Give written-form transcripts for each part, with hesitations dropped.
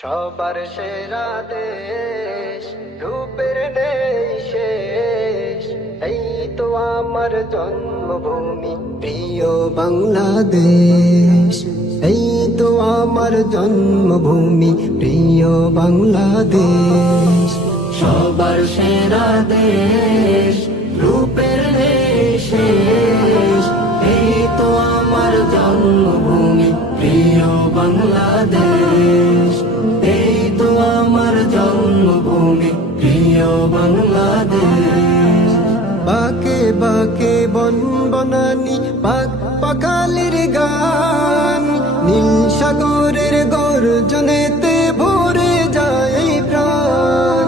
সবার সেরা দেশ, রূপের নেই শেষ। এই তো আমার জন্মভূমি প্রিয় বাংলাদেশ। এই তো আমার জন্মভূমি প্রিয় বাংলাদেশ। সবার সেরা দেশ, রূপের নেই শেষ। এই তো আমার জন্মভূমি প্রিয় বাংলাদেশ। এই তো আমার জন্মভূমি প্রিয় বাংলাদেশ। বাকে বাকে বন বনানি পাক পাখালির গান, নীল সাগরের গর্জনেতে ভরে যায় প্রাণ।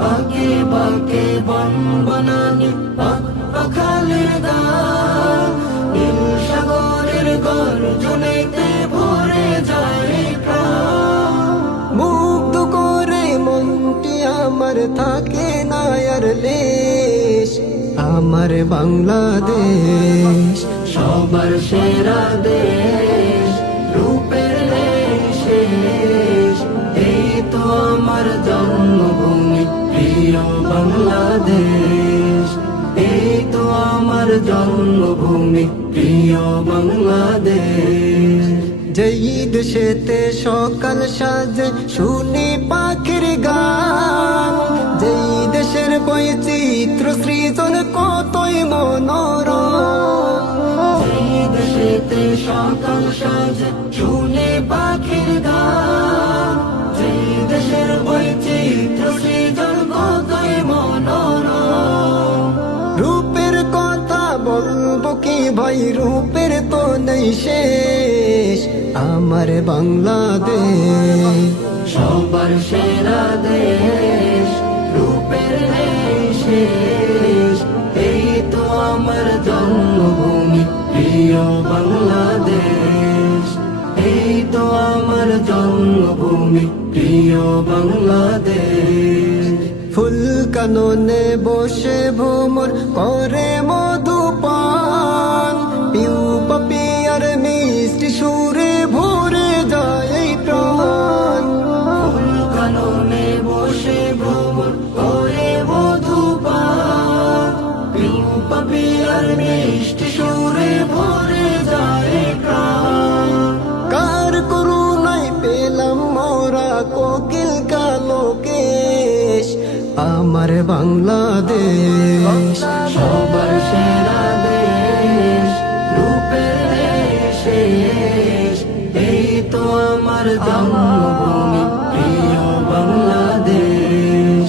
বাকে বাকে বন বনানি পাক পাখালির গান, নীল সাগরের গর্জনেতে ভরে যায় প্রাণ। মুগ্ধ করে মনটি আমার থাকে না আর লেশ। আমার বাংলাদেশ সবার সেরা দেশ, রূপের নেই শেষ। এই তো আমার জন্মভূমি প্রিয় বাংলাদেশ। এই তো আমার জন্মভূমি প্রিয় বাংলাদেশ। যেই দেশেতে সকাল সাজে শুনি পাখির গান, যেই দেশের বৈচিত্র্য সৃজন কতই মনোরম। যেই দেশেতে সকাল সাজে শুনি পাখির গান, যেই দেশের বৈচিত্র্য সৃজন কতই মনোরম। রূপের কথা বলবো কি ভাই, রূপের তো নেই শেষ। আমার বাংলাদেশ সবার সেরা দেশ, রূপের নেই শেষ। এই তো আমার জন্মভূমি প্রিয় বাংলাদেশ। এই তো আমার জন্মভূমি প্রিয় বাংলাদেশ। ফুল কাননে বসে ভ্রমর করে মধুপান, পিউ পাপিয়ার মিষ্টি সুরে ভরে যায় প্রাণ। ফুল কাননে বসে ভ্রমর করে মধুপান, পিউ পাপিয়ার মিষ্টি সুরে ভরে যায় প্রাণ। কার করুণায় পেলাম মোরা কোকিল কালোকেশ। আমার বাংলাদেশ সবার সেরা দেশ, রূপের নেই শেষ। এই তো আমার জন্মভূমি প্রিয় বাংলাদেশ।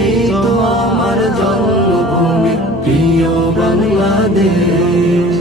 এই তো আমার জন্মভূমি প্রিয় বাংলাদেশ।